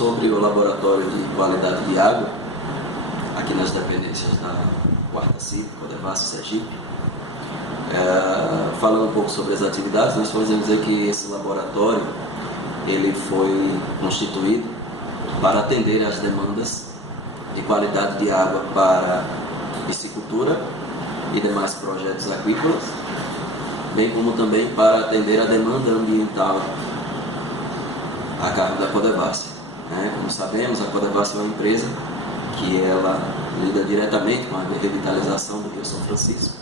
sobre o laboratório de qualidade de água aqui nas dependências da 4ª CIP, Codevasf Sergipe. Falando um pouco sobre as atividades, nós podemos dizer que esse laboratório ele foi constituído para atender às demandas de qualidade de água para piscicultura e demais projetos aquícolas, bem como também para atender a demanda ambiental a cargo da Codevasf. Como sabemos, a Codevasf é uma empresa que ela lida diretamente com a revitalização do Rio São Francisco.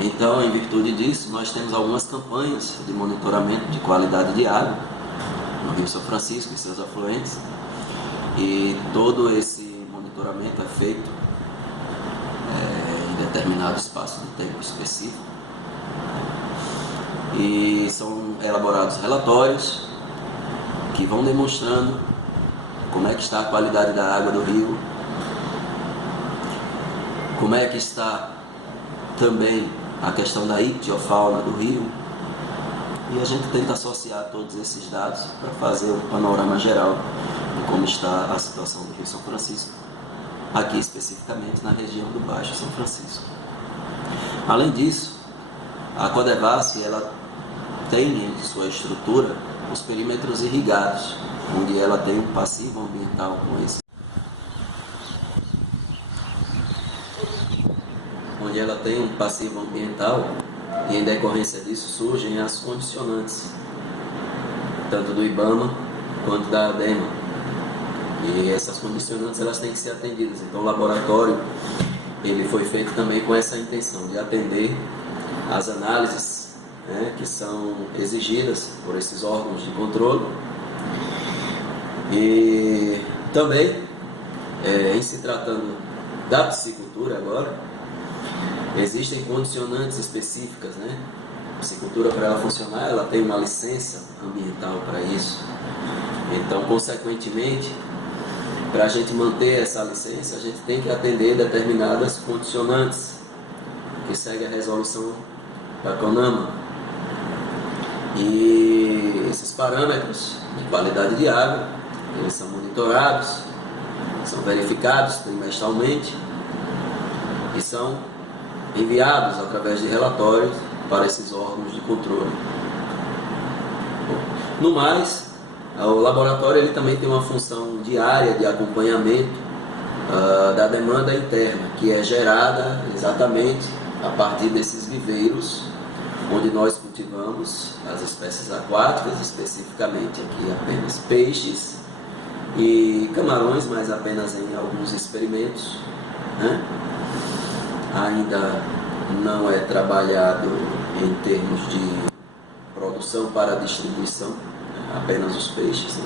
Então, em virtude disso, nós temos algumas campanhas de monitoramento de qualidade de água no Rio São Francisco e seus afluentes, e todo esse monitoramento é feito em determinado espaço de tempo específico, e são elaborados relatórios que vão demonstrando como é que está a qualidade da água do rio, como é que está também a questão da ictiofauna do rio, e a gente tenta associar todos esses dados para fazer um panorama geral de como está a situação do Rio São Francisco, aqui especificamente na região do Baixo São Francisco. Além disso, a Codevasf ela tem em sua estrutura os perímetros irrigados, onde ela tem um passivo ambiental com esse. Onde ela tem um passivo ambiental, e em decorrência disso surgem as condicionantes, tanto do IBAMA quanto da ADEMA. E essas condicionantes elas têm que ser atendidas. Então o laboratório ele foi feito também com essa intenção de atender às análises que são exigidas por esses órgãos de controle. E também, em se tratando da piscicultura agora, existem condicionantes específicas, A piscicultura, para ela funcionar, ela tem uma licença ambiental para isso. Então, consequentemente, para a gente manter essa licença, a gente tem que atender determinadas condicionantes que segue a resolução da CONAMA. E esses parâmetros de qualidade de água, eles são monitorados, são verificados trimestralmente e são enviados através de relatórios para esses órgãos de controle. No mais, o laboratório ele também tem uma função diária de acompanhamento da demanda interna, que é gerada exatamente a partir desses viveiros, onde nós cultivamos as espécies aquáticas, especificamente aqui apenas peixes e camarões, mas apenas em alguns experimentos. Ainda não é trabalhado em termos de produção para distribuição, apenas os peixes,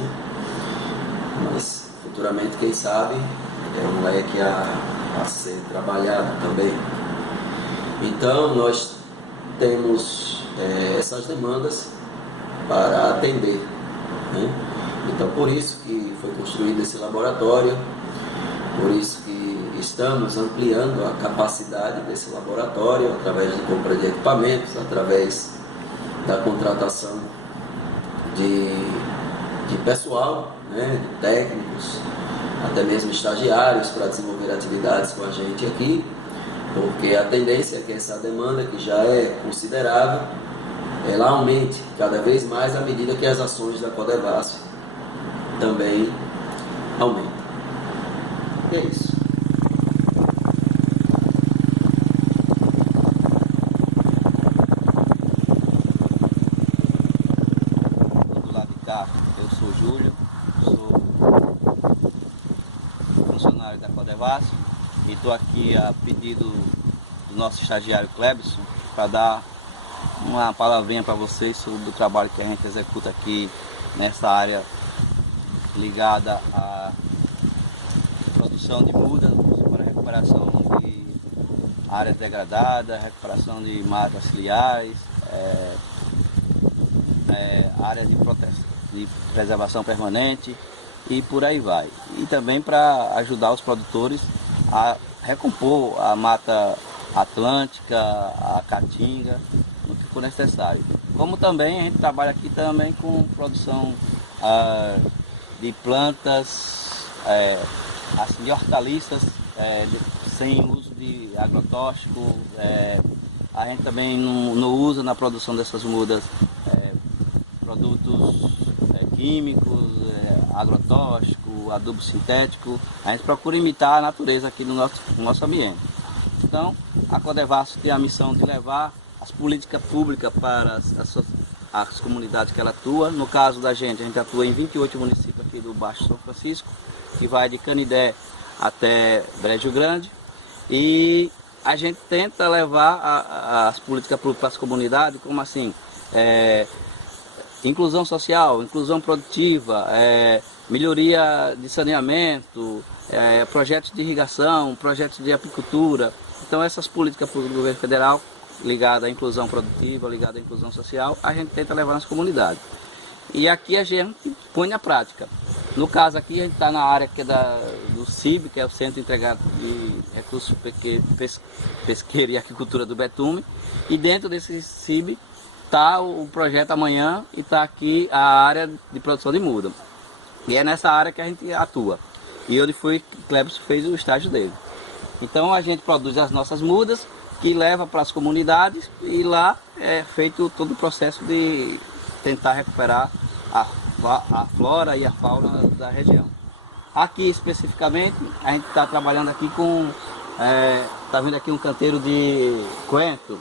Mas futuramente, quem sabe, é um leque a ser trabalhado também. Então nós temos essas demandas para atender, Então por isso que foi construído esse laboratório, por isso que estamos ampliando a capacidade desse laboratório através de compra de equipamentos, através da contratação de pessoal, de técnicos, até mesmo estagiários para desenvolver atividades com a gente aqui, porque a tendência é que essa demanda, que já é considerável, ela aumente cada vez mais à medida que as ações da Codevasf também aumentam. E é isso. Do lado de cá, eu sou o Júlio, sou funcionário da Codevasf e estou aqui a pedido do nosso estagiário Clebson para dar uma palavrinha para vocês sobre o trabalho que a gente executa aqui nessa área ligada à produção de muda, para recuperação de áreas degradadas, recuperação de matas ciliares, áreas de preservação permanente e por aí vai. E também para ajudar os produtores a recompor a mata atlântica, a caatinga, no que for necessário. Como também a gente trabalha aqui também com produção de plantas, assim, de hortaliças, sem uso de agrotóxico. A gente também não usa na produção dessas mudas produtos químicos, agrotóxico, adubo sintético. A gente procura imitar a natureza aqui no nosso ambiente. Então, a Codevasf tem a missão de levar as políticas públicas para as comunidades que ela atua. No caso da gente, a gente atua em 28 municípios aqui do Baixo São Francisco, que vai de Canidé até Brejo Grande. E a gente tenta levar as políticas públicas para as comunidades, como assim, inclusão social, inclusão produtiva, melhoria de saneamento, projetos de irrigação, projetos de apicultura. Então essas políticas públicas do governo federal, ligadas à inclusão produtiva, ligadas à inclusão social, a gente tenta levar nas comunidades. E aqui a gente põe na prática. No caso aqui a gente está na área que é do CIB, que é o Centro Integrado de Recursos Pesqueiro e Agricultura do Betume, e dentro desse CIB está o projeto Amanhã e está aqui a área de produção de muda. E é nessa área que a gente atua. E onde foi que Clebson fez o estágio dele. Então a gente produz as nossas mudas, que leva para as comunidades, e lá é feito todo o processo de tentar recuperar a flora e a fauna da região. Aqui especificamente, a gente está trabalhando aqui com, está vendo aqui um canteiro de coentro,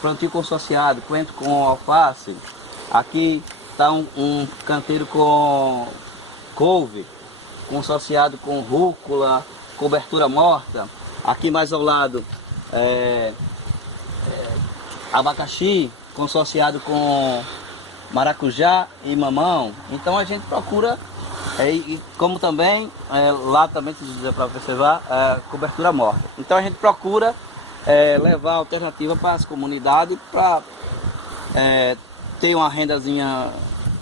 plantio consorciado, coentro com alface. Aqui está um canteiro com couve, consorciado com rúcula, cobertura morta. Aqui mais ao lado, abacaxi, consorciado com maracujá e mamão. Então a gente procura, e como também, lá também, se dizer para observar, cobertura morta. Então a gente procura levar alternativa para as comunidades, para ter uma rendazinha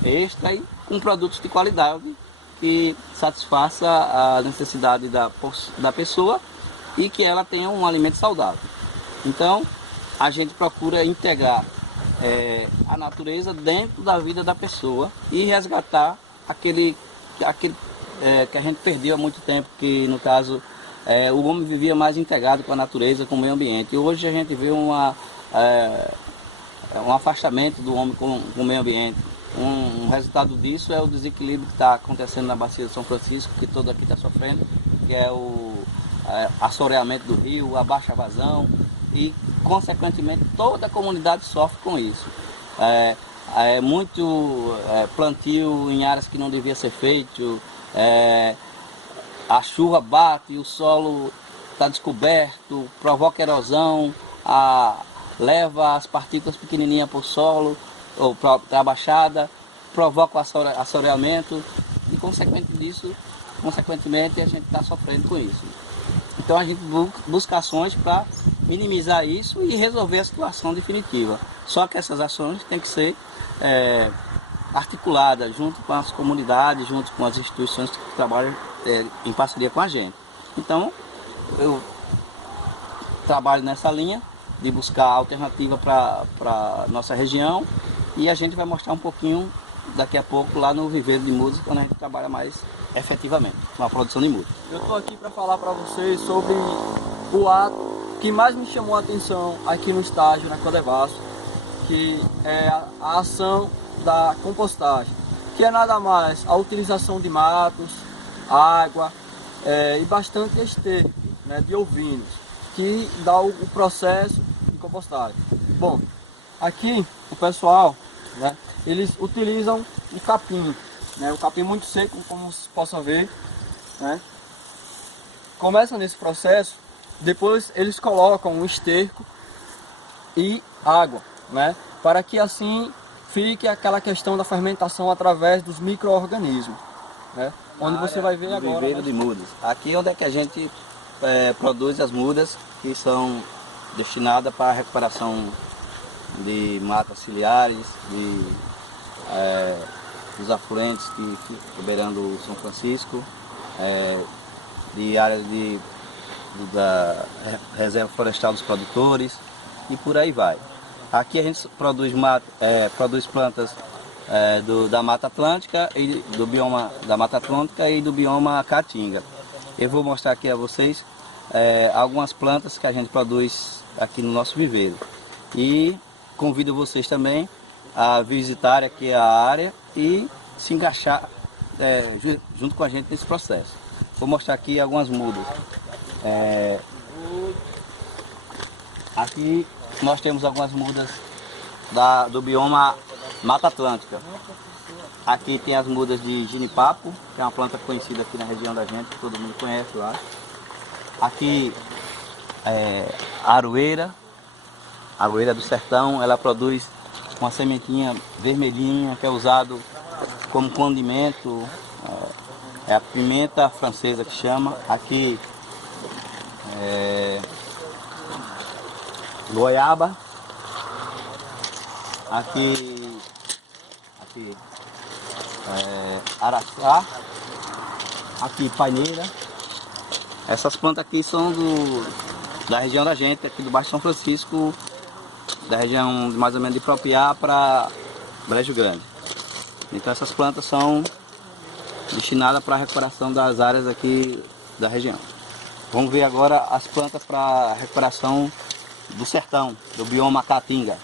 extra e com produtos de qualidade que satisfaça a necessidade da pessoa e que ela tenha um alimento saudável. Então a gente procura integrar a natureza dentro da vida da pessoa e resgatar aquele que a gente perdeu há muito tempo, que no caso o homem vivia mais integrado com a natureza, com o meio ambiente. E hoje a gente vê um afastamento do homem com o meio ambiente. Um resultado disso é o desequilíbrio que está acontecendo na bacia de São Francisco, que todo aqui está sofrendo, que é o assoreamento do rio, a baixa vazão, e consequentemente toda a comunidade sofre com isso. Muito plantio em áreas que não devia ser feito, a chuva bate, o solo está descoberto, provoca erosão, leva as partículas pequenininhas para o solo, ou para a baixada, provoca o assoreamento e consequentemente a gente está sofrendo com isso. Então a gente busca ações para minimizar isso e resolver a situação definitiva. Só que essas ações têm que ser articuladas junto com as comunidades, junto com as instituições que trabalham em parceria com a gente. Então eu trabalho nessa linha de buscar alternativa para a nossa região, e a gente vai mostrar um pouquinho daqui a pouco lá no Viveiro de Mudas, quando a gente trabalha mais efetivamente com a produção de mudas. Eu estou aqui para falar para vocês sobre o ato que mais me chamou a atenção aqui no estágio na Codevasf, que é a ação da compostagem, que é nada mais a utilização de matos, água e bastante esterco, né, de ovinos, que dá o processo de compostagem. Bom, aqui o pessoal, né, eles utilizam o capim, né, o capim muito seco, como vocês possam ver, né. Começa nesse processo, depois eles colocam o esterco e água, né, para que assim fique aquela questão da fermentação através dos micro-organismos, né, onde você vai ver agora. Viveiro de mudas. Aqui é onde é que a gente produz as mudas que são destinadas para a recuperação de matas ciliares, dos afluentes que beirando o São Francisco, de áreas da Reserva Florestal dos Produtores e por aí vai. Aqui a gente produz plantas da Mata Atlântica e do bioma da Mata Atlântica e do bioma Caatinga. Eu vou mostrar aqui a vocês algumas plantas que a gente produz aqui no nosso viveiro. E convido vocês também a visitar aqui a área e se encaixar junto com a gente nesse processo. Vou mostrar aqui algumas mudas. Aqui nós temos algumas mudas do bioma Mata Atlântica. Aqui tem as mudas de ginipapo, que é uma planta conhecida aqui na região da gente, que todo mundo conhece, eu acho. Aqui a aroeira do sertão, ela produz uma sementinha vermelhinha que é usado como condimento, é a pimenta francesa que chama. Aqui goiaba, aqui araçá, aqui paineira. Essas plantas aqui são da região da gente, aqui do Baixo São Francisco, da região mais ou menos de Propiá para Brejo Grande. Então essas plantas são destinadas para a recuperação das áreas aqui da região. Vamos ver agora as plantas para recuperação do sertão, do bioma Caatinga.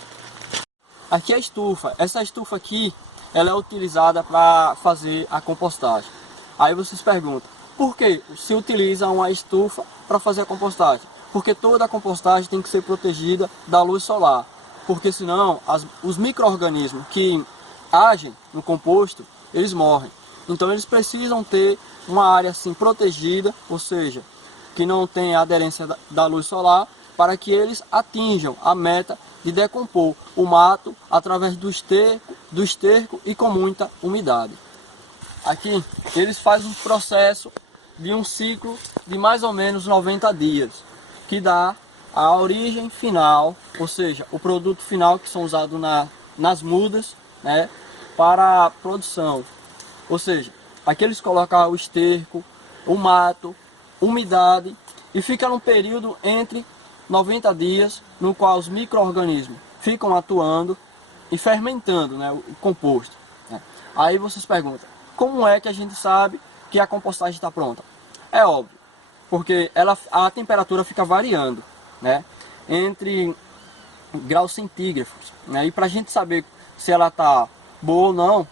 Aqui é a estufa. Essa estufa aqui, ela é utilizada para fazer a compostagem. Aí vocês perguntam, por que se utiliza uma estufa para fazer a compostagem? Porque toda a compostagem tem que ser protegida da luz solar, porque senão os micro-organismos que agem no composto, eles morrem. Então eles precisam ter uma área assim protegida, ou seja, que não tenha aderência da luz solar, para que eles atinjam a meta de decompor o mato através do esterco e com muita umidade. Aqui eles fazem um processo de um ciclo de mais ou menos 90 dias, que dá a origem final, ou seja, o produto final que são usados nas mudas, né, para a produção. Ou seja, aqui eles colocam o esterco, o mato, umidade, e fica num período entre 90 dias no qual os micro-organismos ficam atuando e fermentando, né, o composto, né. Aí vocês perguntam, como é que a gente sabe que a compostagem está pronta? É óbvio, porque a temperatura fica variando, né, entre graus centígrados, né, e para a gente saber se ela está boa ou não,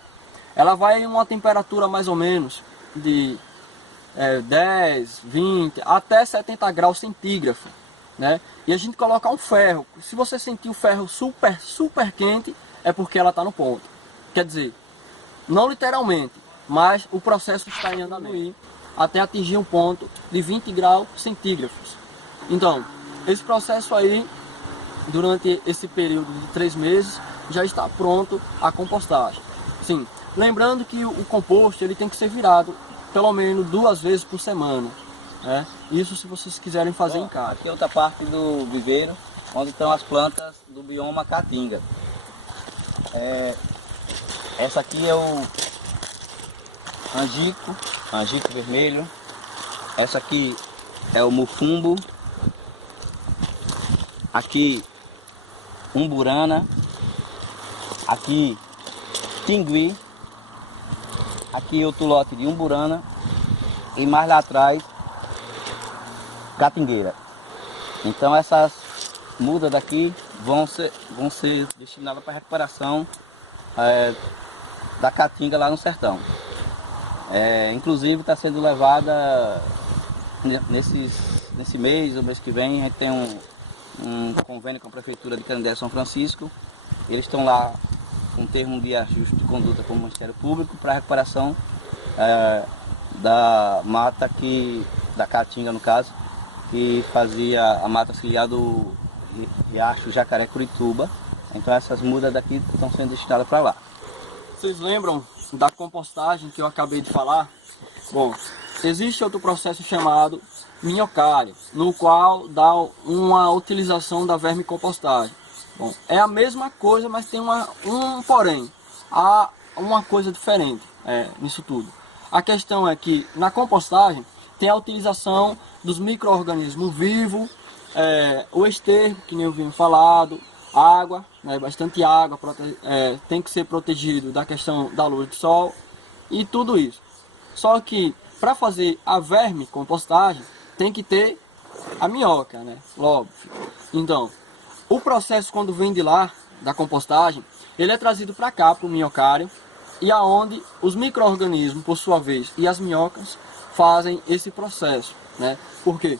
ela vai em uma temperatura mais ou menos de 10, 20, até 70 graus centígrados, né? E a gente coloca um ferro. Se você sentir o ferro super quente, é porque ela está no ponto. Quer dizer, não literalmente, mas o processo está em andamento até atingir um ponto de 20 graus centígrados. Então, esse processo aí, durante esse período de 3 meses, já está pronto a compostagem. Sim, lembrando que o composto ele tem que ser virado pelo menos 2 vezes por semana, né? Isso se vocês quiserem fazer em casa. Aqui é outra parte do viveiro, onde estão as plantas do bioma Caatinga. Essa aqui é o angico vermelho. Essa aqui é o mufumbo. Aqui umburana. Aqui tingui. Aqui outro lote de umburana. E mais lá atrás catingueira. Então essas mudas daqui vão ser destinadas para a recuperação da caatinga lá no sertão. Inclusive está sendo levada nesse mês, o mês que vem, a gente tem um convênio com a Prefeitura de Canindé São Francisco. Eles estão lá com um termo de ajuste de conduta com o Ministério Público para a recuperação da mata da caatinga, no caso, que fazia a mata auxiliar do Riacho Jacaré-Curituba. Então essas mudas daqui estão sendo destinadas para lá. Vocês lembram da compostagem que eu acabei de falar? Bom, existe outro processo chamado minhocária, no qual dá uma utilização da vermicompostagem. Bom, é a mesma coisa, mas tem um porém. Há uma coisa diferente nisso tudo. A questão é que na compostagem tem a utilização dos micro-organismos vivos, o esterco, que nem eu vinha falado, água, né, bastante água, tem que ser protegido da questão da luz do sol e tudo isso. Só que para fazer a vermicompostagem tem que ter a minhoca, né? Óbvio. Então, o processo quando vem de lá, da compostagem, ele é trazido para cá, para o minhocário, e aonde os micro-organismos, por sua vez, e as minhocas fazem esse processo, né? Por quê?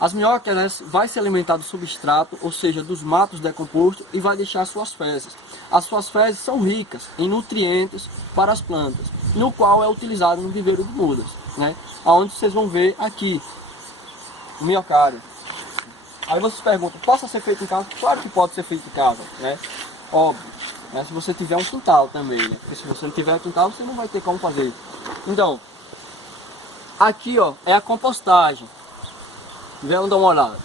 As minhocas, elas vai se alimentar do substrato, ou seja, dos matos decompostos, e vai deixar suas fezes. As suas fezes são ricas em nutrientes para as plantas, no qual é utilizado no viveiro de mudas, né? Aonde vocês vão ver aqui o minhocário. Aí vocês perguntam, possa ser feito em casa? Claro que pode ser feito em casa, né? Óbvio, né? Se você tiver um quintal também, né? Porque se você não tiver quintal, você não vai ter como fazer. Então, aqui ó, é a compostagem. Vamos dar uma olhada.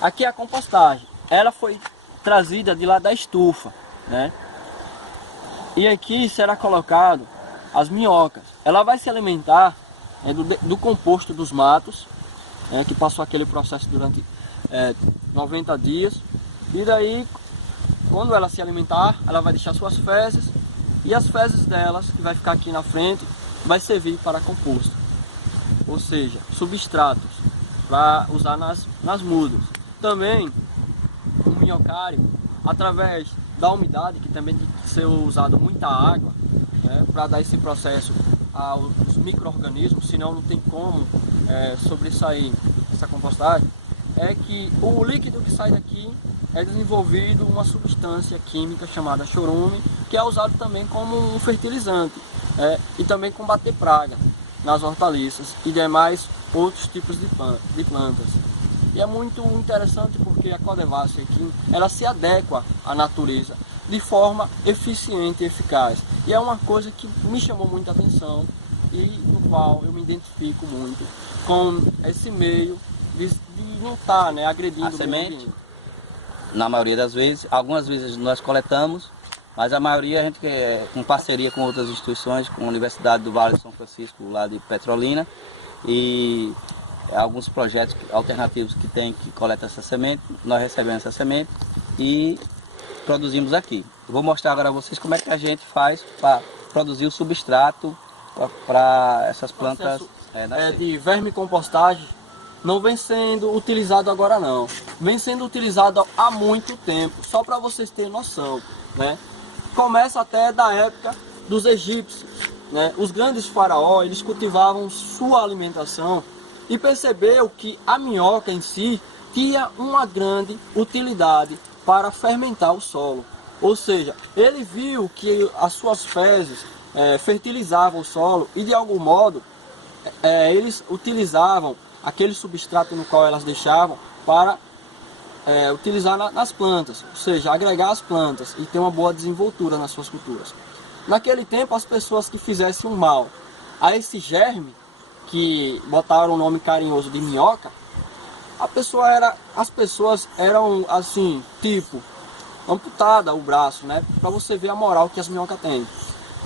Aqui é a compostagem. Ela foi trazida de lá da estufa, né? E aqui será colocado as minhocas. Ela vai se alimentar do composto dos matos, que passou aquele processo durante 90 dias. E daí, quando ela se alimentar, ela vai deixar suas fezes. E as fezes delas, que vai ficar aqui na frente, vai servir para composto. Ou seja, substratos para usar nas mudas. Também o minhocário, através da umidade, que também tem que ser usado muita água, né, para dar esse processo aos micro-organismos, senão não tem como sobressair essa compostagem, é que o líquido que sai daqui é desenvolvido uma substância química chamada chorume, que é usado também como um fertilizante e também combater praga nas hortaliças e demais outros tipos de plantas. E é muito interessante porque a Codevasf aqui, ela se adequa à natureza de forma eficiente e eficaz. E é uma coisa que me chamou muita atenção e no qual eu me identifico muito com esse meio de não estar agredindo a semente. Na maioria das vezes, algumas vezes nós coletamos, mas a maioria a gente com parceria com outras instituições, com a Universidade do Vale de São Francisco, lá de Petrolina, e alguns projetos alternativos que coletam essa semente, nós recebemos essa semente e produzimos aqui. Eu vou mostrar agora a vocês como é que a gente faz para produzir o substrato para essas plantas. De vermicompostagem não vem sendo utilizado agora não, vem sendo utilizado há muito tempo, só para vocês terem noção, né? Começa até da época dos egípcios, né? Os grandes faraós, eles cultivavam sua alimentação e percebeu que a minhoca em si tinha uma grande utilidade para fermentar o solo. Ou seja, ele viu que as suas fezes fertilizavam o solo e de algum modo eles utilizavam aquele substrato no qual elas deixavam para utilizar nas plantas, ou seja, agregar as plantas e ter uma boa desenvoltura nas suas culturas. Naquele tempo, as pessoas que fizessem um mal a esse germe, que botaram o nome carinhoso de minhoca, as pessoas eram assim, tipo, amputada o braço, né? Para você ver a moral que as minhocas têm.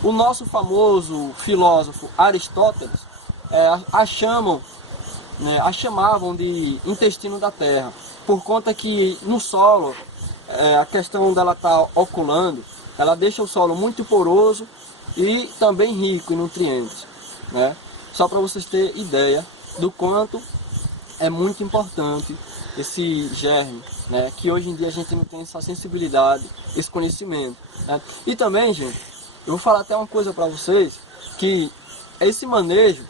O nosso famoso filósofo Aristóteles a chamavam de intestino da terra, por conta que no solo, a questão dela estar oculando, ela deixa o solo muito poroso e também rico em nutrientes, né? Só para vocês terem ideia do quanto é muito importante esse germe, né? Que hoje em dia a gente não tem essa sensibilidade, esse conhecimento, né? E também, gente, eu vou falar até uma coisa para vocês, que esse manejo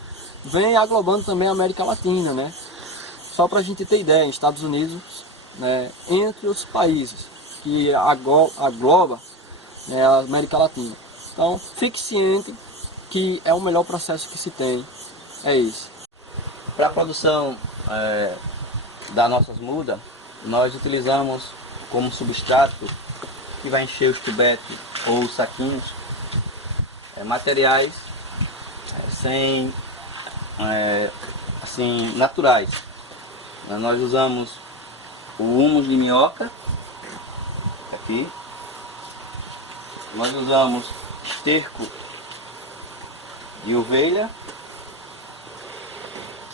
vem aglobando também a América Latina, né? Só para a gente ter ideia, Estados Unidos, né, entre os países que agloba, né, a América Latina. Então, fique ciente que é o melhor processo que se tem, é isso. Para a produção das nossas mudas, nós utilizamos como substrato que vai encher os tubetes ou os saquinhos, materiais assim, naturais. Nós usamos o humus de minhoca, aqui. Nós usamos esterco de ovelha.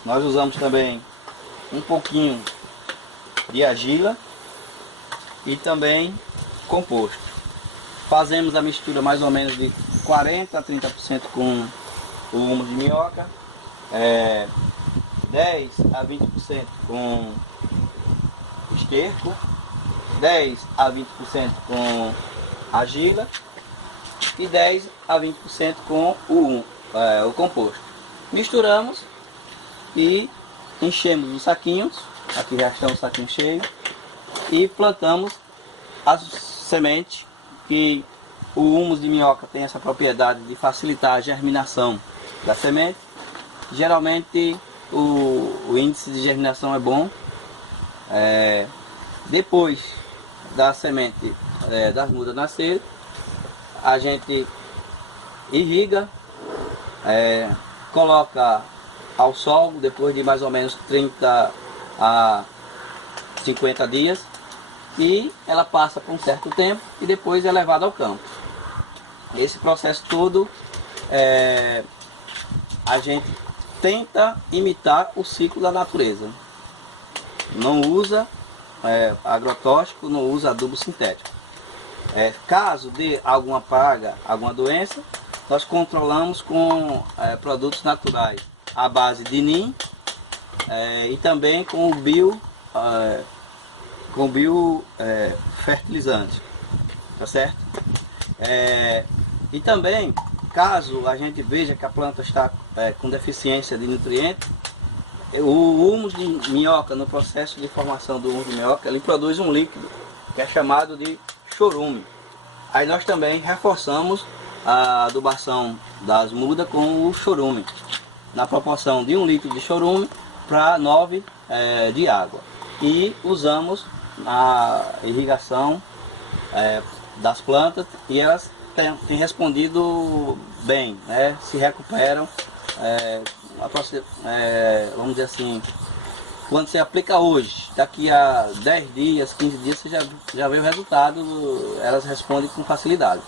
Nós usamos também um pouquinho de argila e também composto. Fazemos a mistura mais ou menos de 40% a 30% com o humus de minhoca, 10 a 20% com esterco, 10 a 20% com argila e 10 a 20% com o composto. Misturamos e enchemos os saquinhos, aqui já estão os saquinhos cheios, e plantamos as sementes, que o humus de minhoca tem essa propriedade de facilitar a germinação da semente. Geralmente o índice de germinação é bom. Depois da semente das mudas nascer, a gente irriga, coloca ao sol depois de mais ou menos 30 a 50 dias e ela passa por um certo tempo e depois é levada ao campo. Esse processo todo a gente tenta imitar o ciclo da natureza. Não usa agrotóxico, não usa adubo sintético. Caso dê alguma praga, alguma doença, nós controlamos com produtos naturais à base de NIM e também com o biofertilizante, tá certo? E também, caso a gente veja que a planta está com deficiência de nutrientes, o humus de minhoca, no processo de formação do humus de minhoca, ele produz um líquido que é chamado de chorume. Aí nós também reforçamos a adubação das mudas com o chorume, na proporção de 1 litro de chorume para 9 de água. E usamos a irrigação das plantas e elas têm respondido bem, né? Se recuperam. Vamos dizer assim, quando você aplica hoje, daqui a 10 dias, 15 dias, você já vê o resultado, elas respondem com facilidade.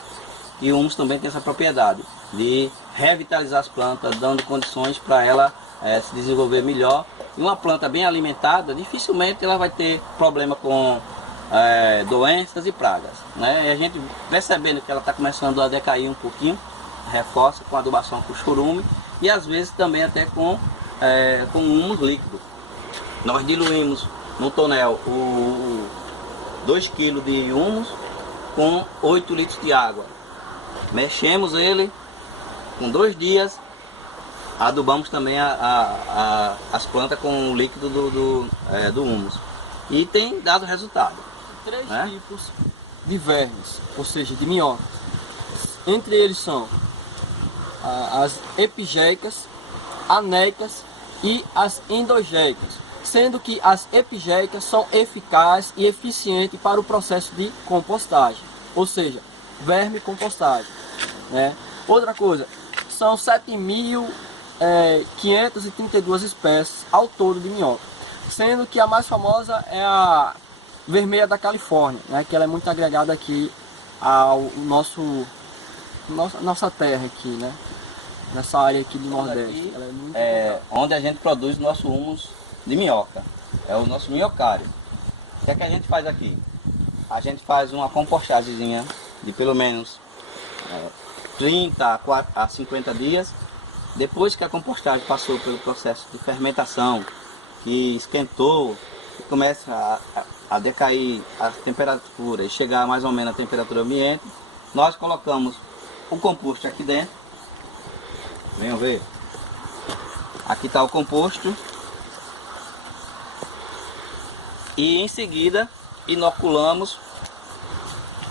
E o humus também tem essa propriedade de revitalizar as plantas, dando condições para ela se desenvolver melhor. E uma planta bem alimentada, dificilmente ela vai ter problema com doenças e pragas, né? E a gente, percebendo que ela está começando a decair um pouquinho, reforça com adubação com chorume e às vezes também até com humus líquido. Nós diluímos no tonel 2 kg de humus com 8 litros de água. Mexemos ele, com 2 dias, adubamos também as plantas com o líquido do humus. E tem dado resultado. 3 tipos de vermes, ou seja, de minhoca. Entre eles são as epigéicas, anéicas e as endogéicas, sendo que as epigéicas são eficazes e eficientes para o processo de compostagem, ou seja, verme compostagem, né? Outra coisa, são 7.532 espécies ao todo de minhoca, sendo que a mais famosa é a vermelha da Califórnia, né? Que ela é muito agregada aqui ao nossa terra aqui, né? Nessa área aqui do Nordeste. Aqui ela é muito onde a gente produz o nosso humus de minhoca, é o nosso minhocário. O que é que a gente faz aqui? A gente faz uma compostagemzinha de pelo menos 30 a 50 dias. Depois que a compostagem passou pelo processo de fermentação, que esquentou, que começa a decair a temperatura e chegar mais ou menos à temperatura ambiente, nós colocamos o composto aqui dentro. Venham ver. Aqui está o composto. E em seguida inoculamos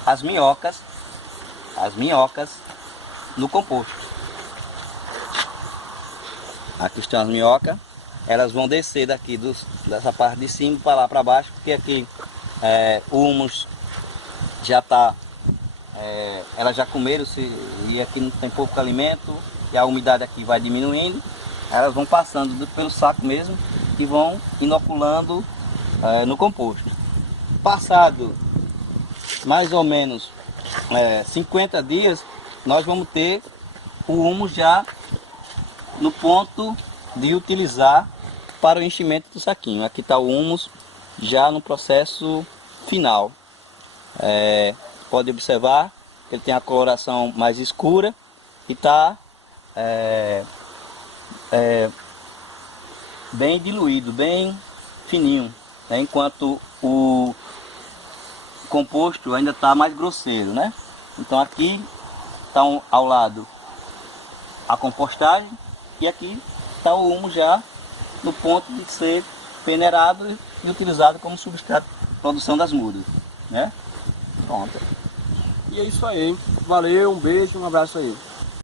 as minhocas no composto. Aqui estão as minhocas. Elas vão descer daqui dessa parte de cima para lá para baixo, porque aqui o humus já está, elas já comeram-se e aqui não tem pouco alimento e a umidade aqui vai diminuindo. Elas vão passando pelo saco mesmo e vão inoculando no composto. Passado mais ou menos 50 dias, nós vamos ter o humus já no ponto de utilizar para o enchimento do saquinho. Aqui está o humus já no processo final. Pode observar que ele tem a coloração mais escura e está bem diluído, bem fininho, né? Enquanto o composto ainda está mais grosseiro, né? Então aqui está ao lado a compostagem e aqui está o humo já no ponto de ser peneirado e utilizado como substrato de produção das mudas, né? Pronto. E é isso aí. Valeu, um beijo, um abraço aí.